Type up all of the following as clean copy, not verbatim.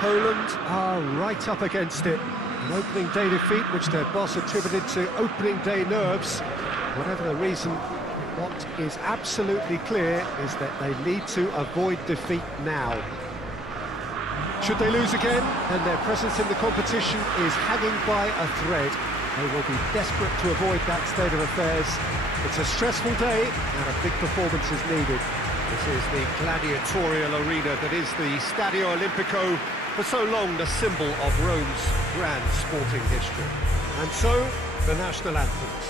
Poland are right up against it. An opening day defeat which their boss attributed to opening day nerves. Whatever the reason, what is absolutely clear is that they need to avoid defeat now. Should they lose again, then their presence in the competition is hanging by a thread. They will be desperate to avoid that state of affairs. It's a stressful day and a big performance is needed. This is the gladiatorial arena that is the Stadio Olimpico, for so long the symbol of Rome's grand sporting history. And so, the national anthems.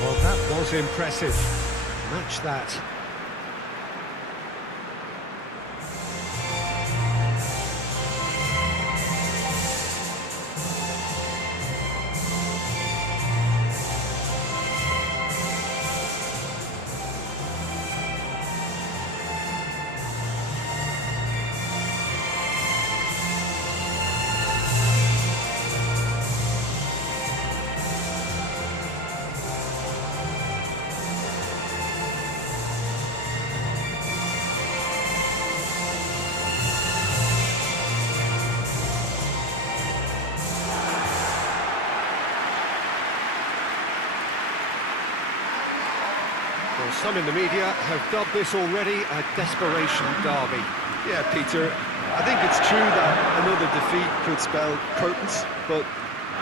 Well, that was impressive. Match that. Well, some in the media have dubbed this already a desperation derby. Yeah, Peter, I think it's true that another defeat could spell curtains, but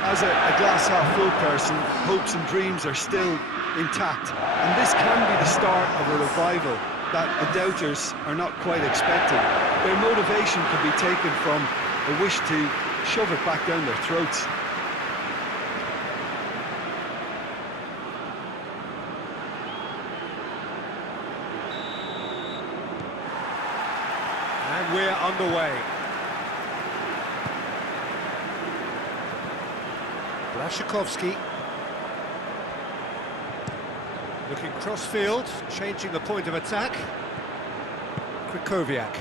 as a glass-half-full person, hopes and dreams are still intact. And this can be the start of a revival that the doubters are not quite expecting. Their motivation could be taken from a wish to shove it back down their throats. And we're underway. Błaszczykowski. Looking cross-field, changing the point of attack. Krychowiak.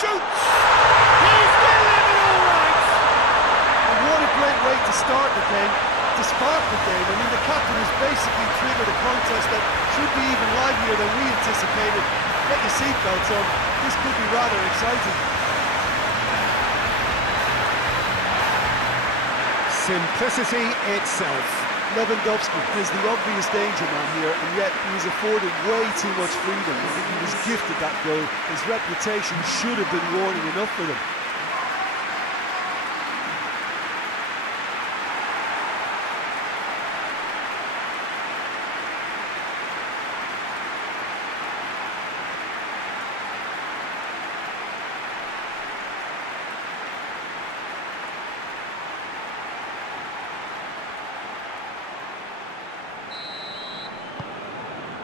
Shoots! He's delivered all right! And what a great way to start the game, to spark the game. I mean, the captain has basically triggered a contest that should be even livelier than we anticipated. Get your seatbelts on, this could be rather exciting. Simplicity itself. Lewandowski is the obvious danger man here, and yet he was afforded way too much freedom. I think he was gifted that goal. His reputation should have been warning enough for them.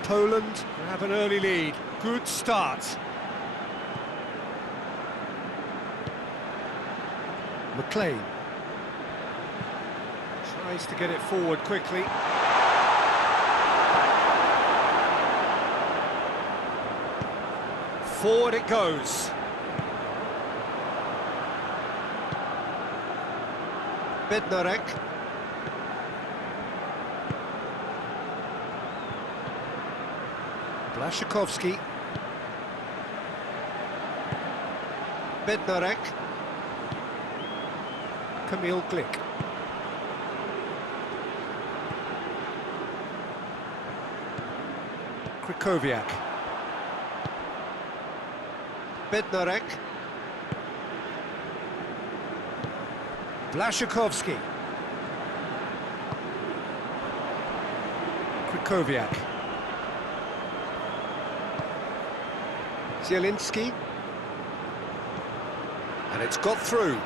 Poland have an early lead. Good start. McLean tries to get it forward quickly. Forward it goes. Bednarek. Błaszczykowski. Bednarek. Kamil Glik. Krychowiak. Bednarek. Błaszczykowski. Krychowiak. Zielinski, and it's got through.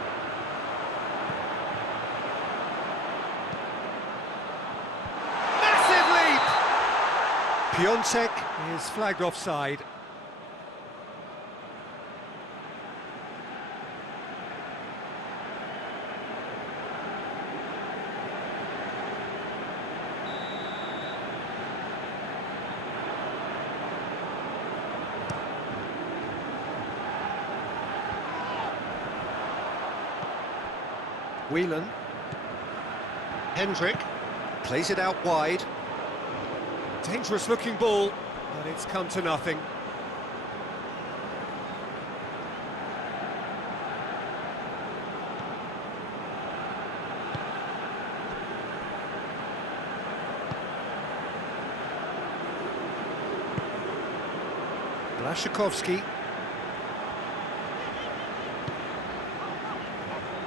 Massive leap! Piontek is flagged offside. Whelan. Hendrick plays it out wide. Dangerous looking ball, but it's come to nothing. Blaszczykowski.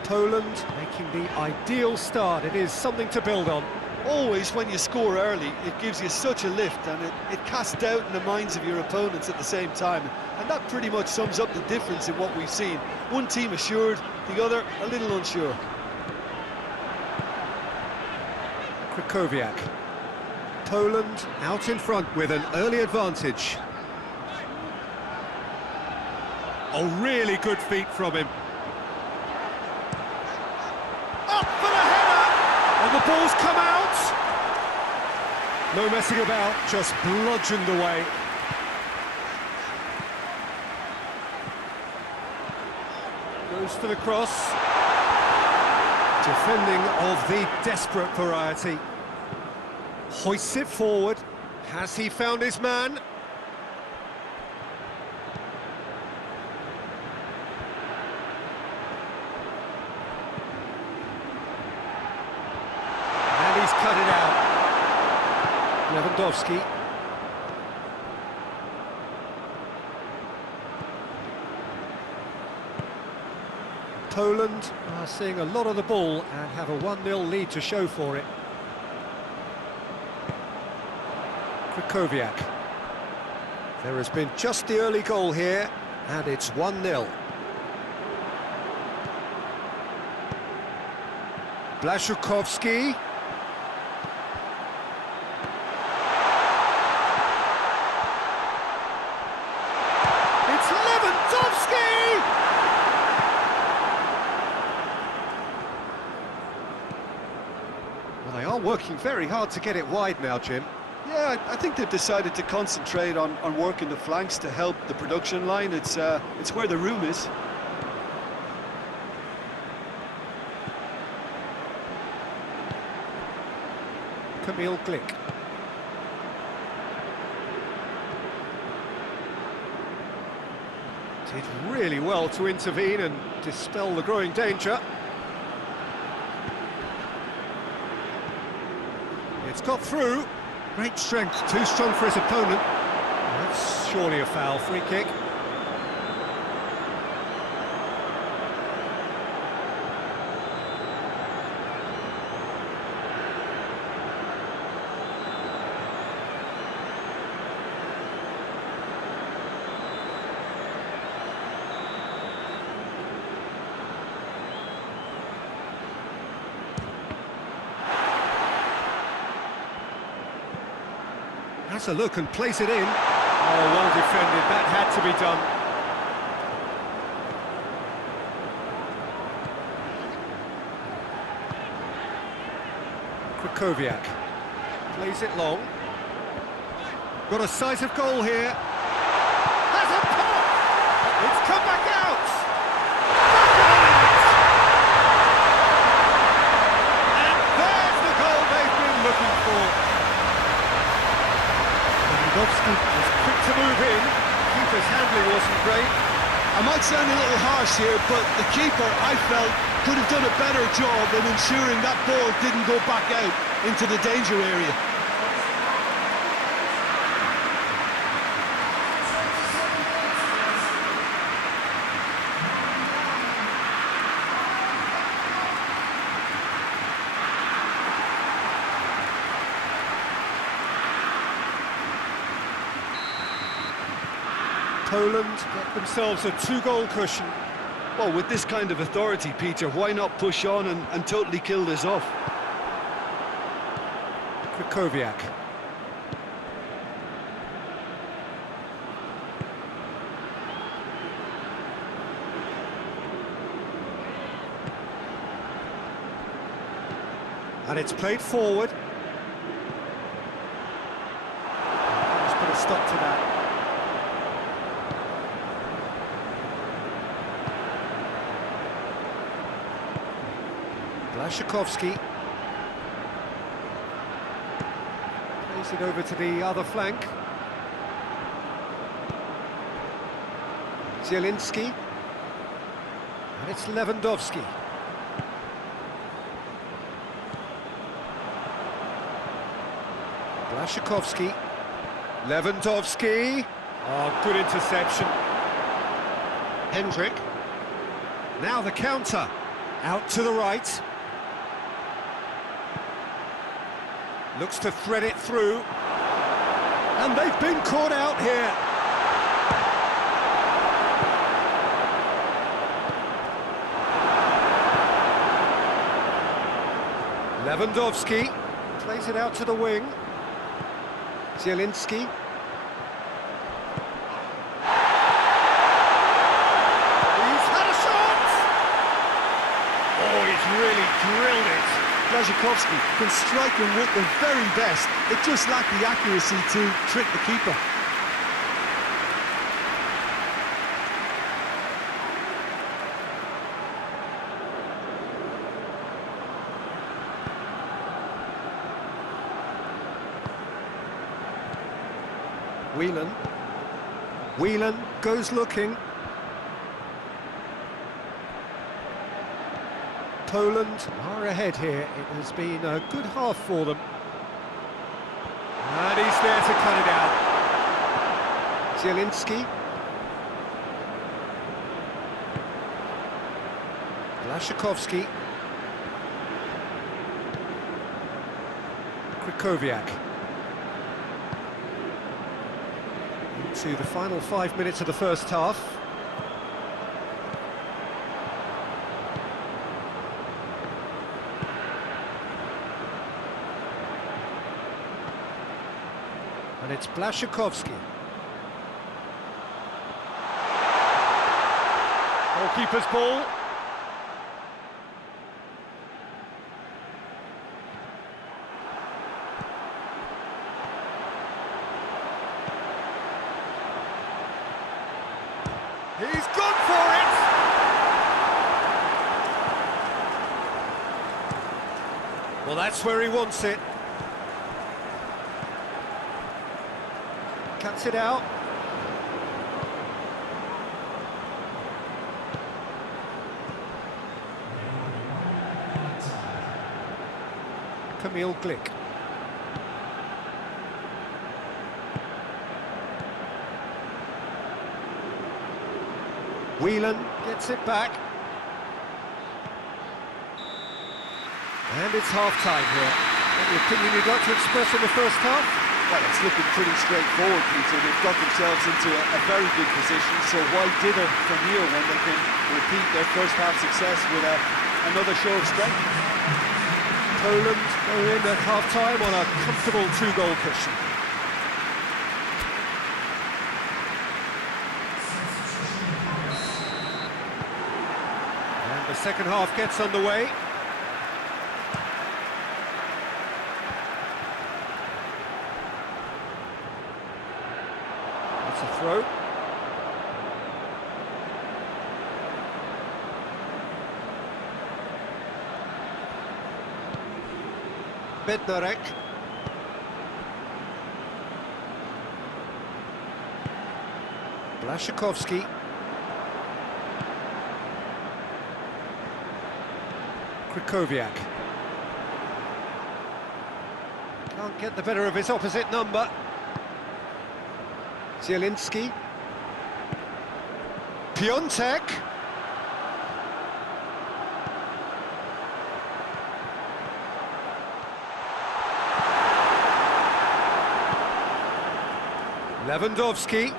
Poland making the ideal start. It is something to build on. Always when you score early, it gives you such a lift, and it casts doubt in the minds of your opponents at the same time. And that pretty much sums up the difference in what we've seen. One team assured, the other a little unsure. Krychowiak. Poland out in front with an early advantage. Oh, really good feet from him. Up for the header! And the ball's come out! No messing about, just bludgeoned away. Goes for the cross. Defending of the desperate variety. Hoists it forward. Has he found his man? And he's cut it out. Lewandowski. Poland are seeing a lot of the ball and have a 1-0 lead to show for it. Krychowiak. There has been just the early goal here, and it's 1-0. Blaszczykowski. It's Lewandowski! Well, they are working very hard to get it wide now, Jim. Yeah, I think they've decided to concentrate on working the flanks to help the production line. It's where the room is. Camille Glick. Did really well to intervene and dispel the growing danger. It's got through. Great strength, too strong for his opponent. That's surely a foul, free kick. Has a look and plays it in. Oh, well defended, that had to be done. Krychowiak plays it long. Got a sight of goal here. Has a pop! It's come back out! And there's the goal they've been looking for. Lewandowski was quick to move in. Keeper's handling wasn't great. I might sound a little harsh here, but the keeper, I felt, could have done a better job in ensuring that ball didn't go back out into the danger area. Poland get themselves a 2-goal cushion. Well, with this kind of authority, Peter, why not push on and totally kill this off? Krychowiak. And it's played forward. Let's put a stop to that. Błaszczykowski. Plays it over to the other flank. Zielinski. And it's Lewandowski. Błaszczykowski. Lewandowski. Oh, good interception. Hendrick. Now the counter. Out to the right. Looks to thread it through. And they've been caught out here. Lewandowski plays it out to the wing. Zielinski. He's had a shot! Oh, he's really drilled it. Błaszczykowski can strike him with the very best. It just lacked the accuracy to trick the keeper. Whelan goes looking. Poland are ahead here. It has been a good half for them. And he's there to cut it out. Zielinski. Błaszczykowski. Krychowiak. To the final 5 minutes of the first half. And it's Błaszczykowski. Goalkeeper's ball. He's gone for it! Well, that's where he wants it. Cuts it out. Kamil Glik. Whelan gets it back. And it's half-time here. Any opinion you'd like to express on the first half? Well, it's looking pretty straightforward, Peter. They've got themselves into a very good position, so why dither from here when they can repeat their first half success with another show of strength? Poland go in at half-time on a comfortable 2-goal cushion. The second half gets underway. It's a throw. Bednarek. Błaszczykowski. Krychowiak. Can't get the better of his opposite number. Zielinski. Piontek. Lewandowski.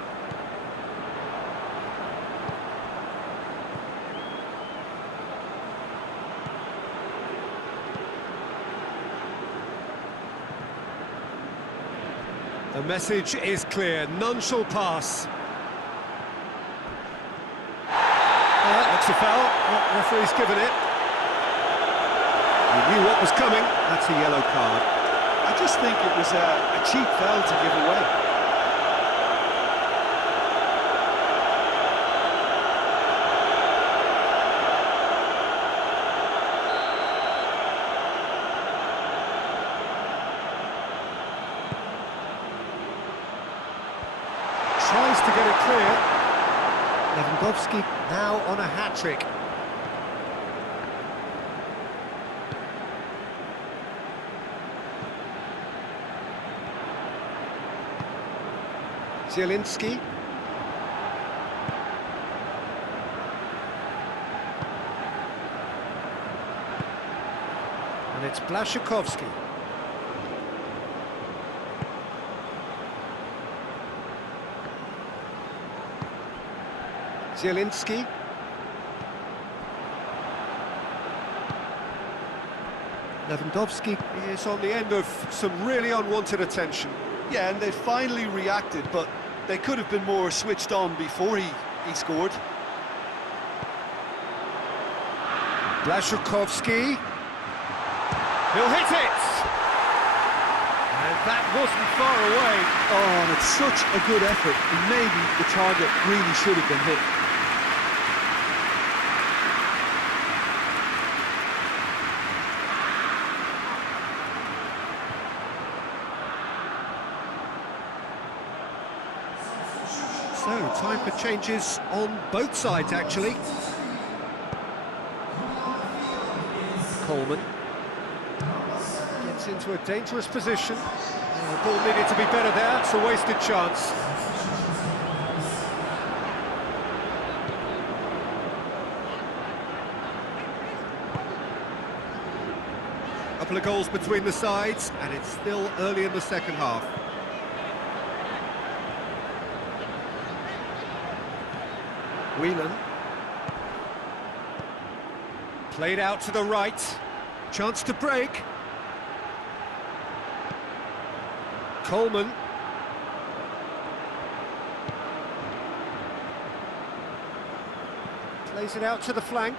The message is clear, none shall pass. That's a foul, referee's given it. He knew what was coming, that's a yellow card. I just think it was a cheap foul to give away. tries to get it clear. Lewandowski now on a hat-trick. Zielinski. And it's Blaszczykowski. Zielinski. Lewandowski is on the end of some really unwanted attention. Yeah, and they finally reacted, but they could have been more switched on before he scored. Blaszczykowski. He'll hit it! And that wasn't far away. Oh, and it's such a good effort, and maybe the target really should have been hit. So, time for changes on both sides, actually. Coleman gets into a dangerous position. The ball needed to be better there, it's a wasted chance. A couple of goals between the sides, and it's still early in the second half. Whelan. Played out to the right. Chance to break. Coleman. Plays it out to the flank.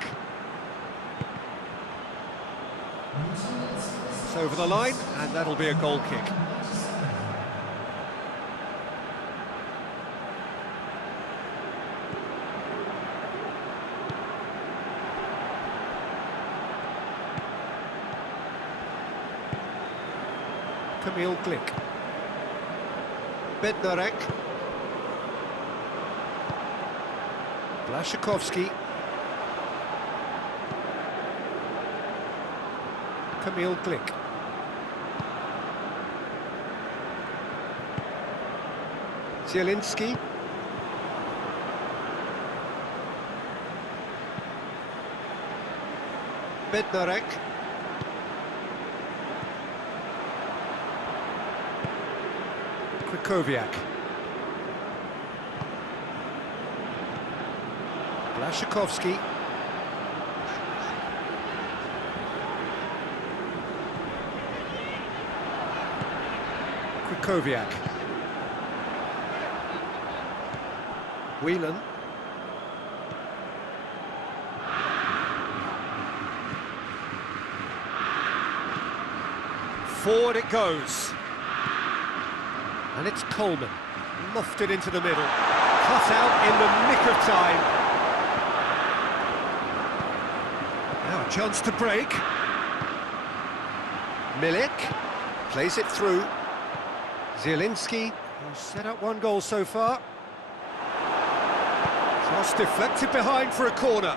It's over the line, and that'll be a goal kick. Kamil Glik. Bednarek. Blaszczykowski. Kamil Glik. Zielinski. Bednarek. Krychowiak. Blaszczykowski. Krychowiak. Whelan. Forward it goes. And it's Coleman, lofted into the middle, cut out in the nick of time. Now a chance to break. Milik plays it through. Zielinski, who's set up one goal so far. Cross deflected behind for a corner.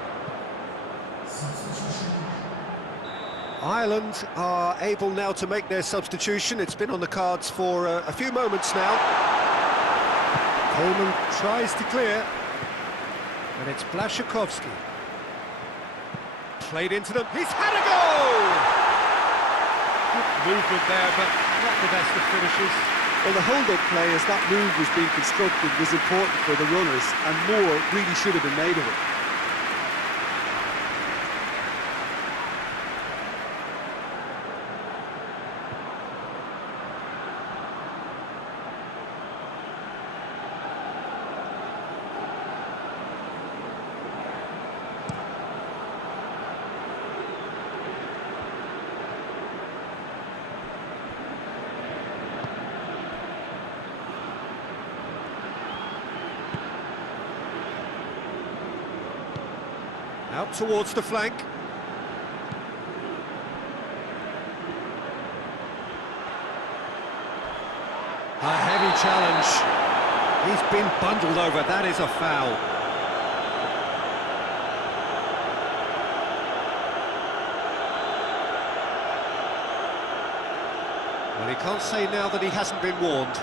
Ireland are able now to make their substitution. It's been on the cards for a few moments now. Coleman tries to clear, and it's Blaszczykowski. Played into them, he's had a goal! Good movement there, but not the best of finishes. Well, the hold-up play as that move was being constructed was important for the runners, and more really should have been made of it. Out towards the flank. A heavy challenge. He's been bundled over, that is a foul. Well, he can't say now that he hasn't been warned.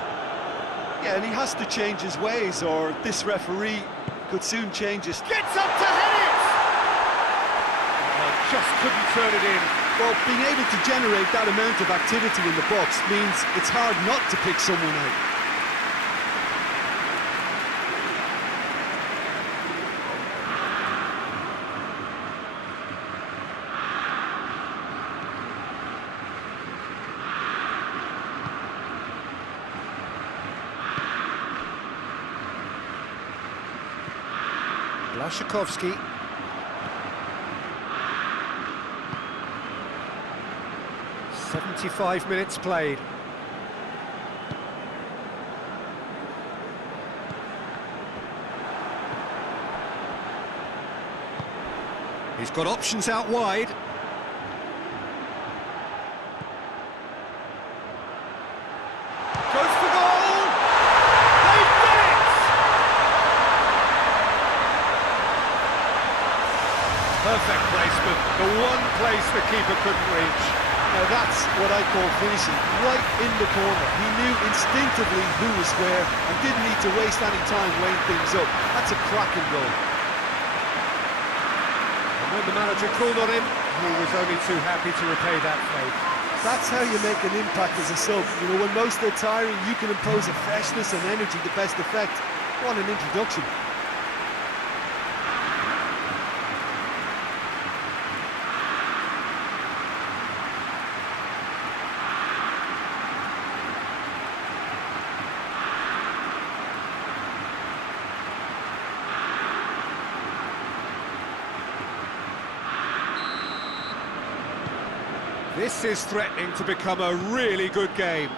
Yeah, and he has to change his ways, or this referee could soon change his... Gets up to head it! Oh, just couldn't turn it in. Well, being able to generate that amount of activity in the box means it's hard not to pick someone out. Blaszczykowski. "75 minutes played. He's got options out wide. Goes for goal! They've done it! Perfect placement, the one place the keeper couldn't reach. Now that's what I call finishing, right in the corner. He knew instinctively who was where and didn't need to waste any time weighing things up. That's a cracking goal. And when the manager called on him, he was only too happy to repay that favour. That's how you make an impact as a sub. You know, when most are tiring, you can impose a freshness and energy to best effect. What an introduction. This is threatening to become a really good game.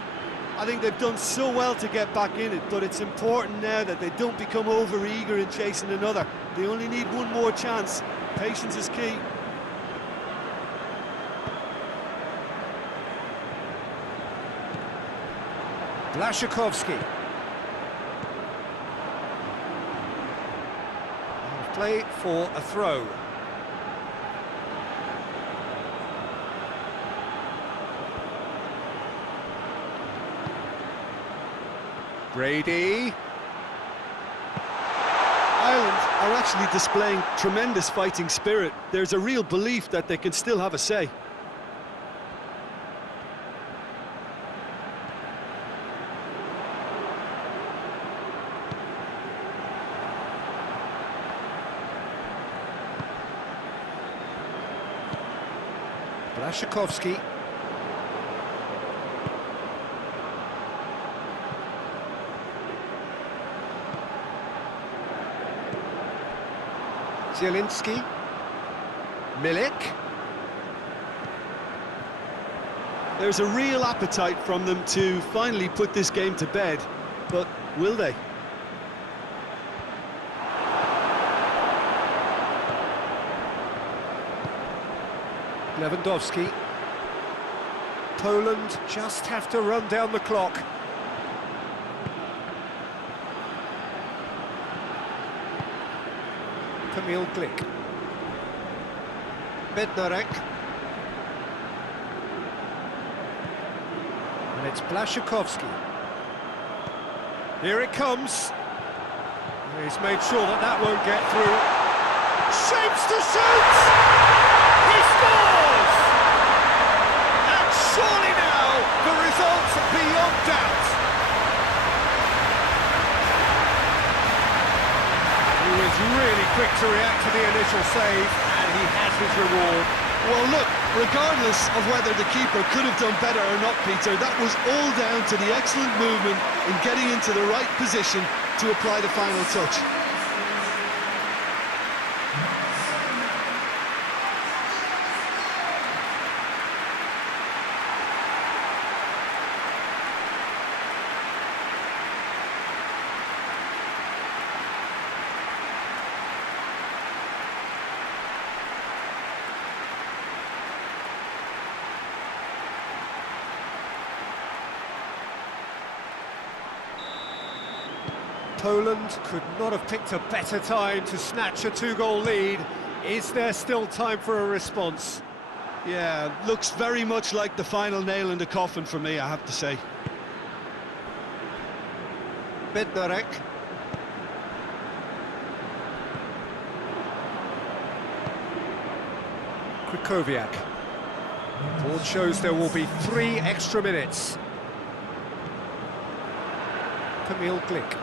I think they've done so well to get back in it, but it's important now that they don't become over-eager in chasing another. They only need one more chance. Patience is key. Blaszczykowski. Play for a throw. Brady. Ireland are actually displaying tremendous fighting spirit. There's a real belief that they can still have a say. Blaszczykowski. Zielinski. Milik. There's a real appetite from them to finally put this game to bed, but will they? Lewandowski. Poland just have to run down the clock. Kamil Glik. Bednarek. And it's Blaszczykowski. Here it comes. He's made sure that that won't get through. Shapes to shoot! He scores! And surely now the results are beyond doubt. He was really quick to react to the initial save, and he has his reward. Well, look, regardless of whether the keeper could have done better or not, Peter, that was all down to the excellent movement in getting into the right position to apply the final touch. Poland could not have picked a better time to snatch a two-goal lead. Is there still time for a response? Yeah, looks very much like the final nail in the coffin for me, I have to say. Bednarek. Krychowiak. Board shows there will be 3 extra minutes. Kamil Glik.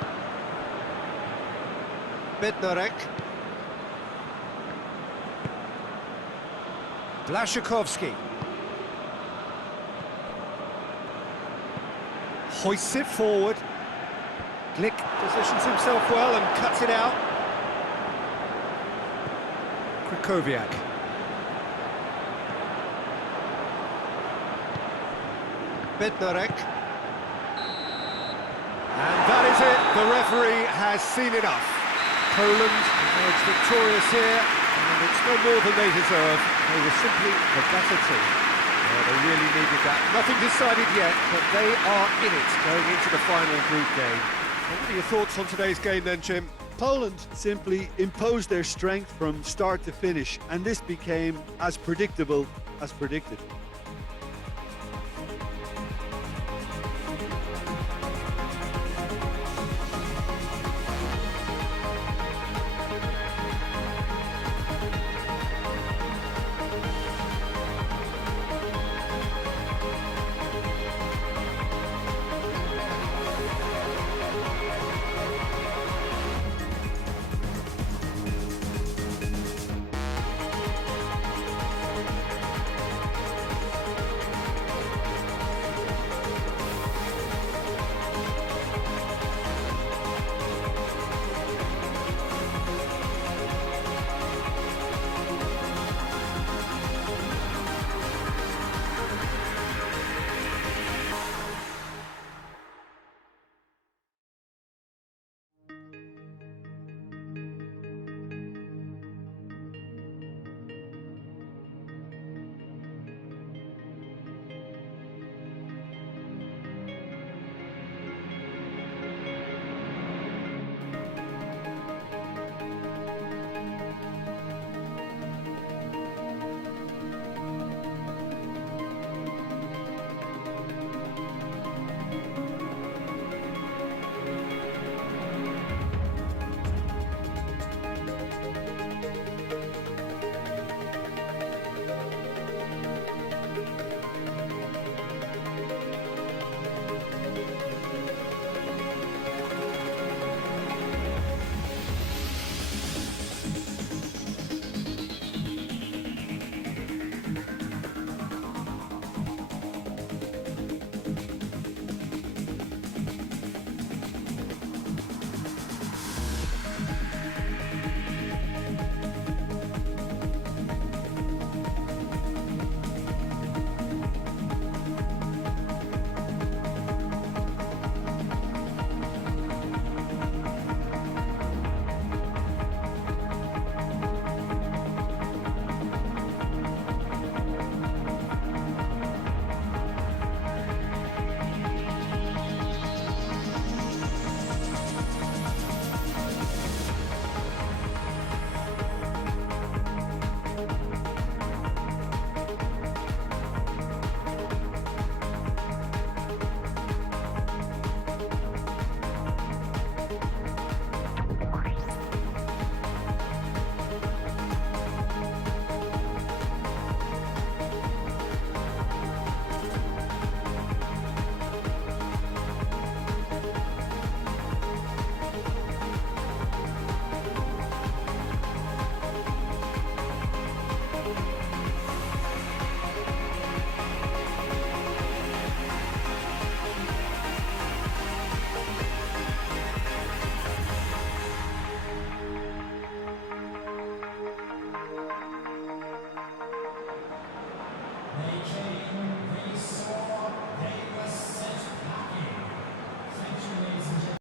Bednarek. Blaszczykowski. Hoists it forward. Glik positions himself well and cuts it out. Krychowiak. Bednarek. And that is it. The referee has seen enough. Poland emerged victorious here, and it's no more than they deserve. They were simply the better team. Yeah, they really needed that. Nothing decided yet, but they are in it going into the final group game. What are your thoughts on today's game then, Jim? Poland simply imposed their strength from start to finish, and this became as predictable as predicted.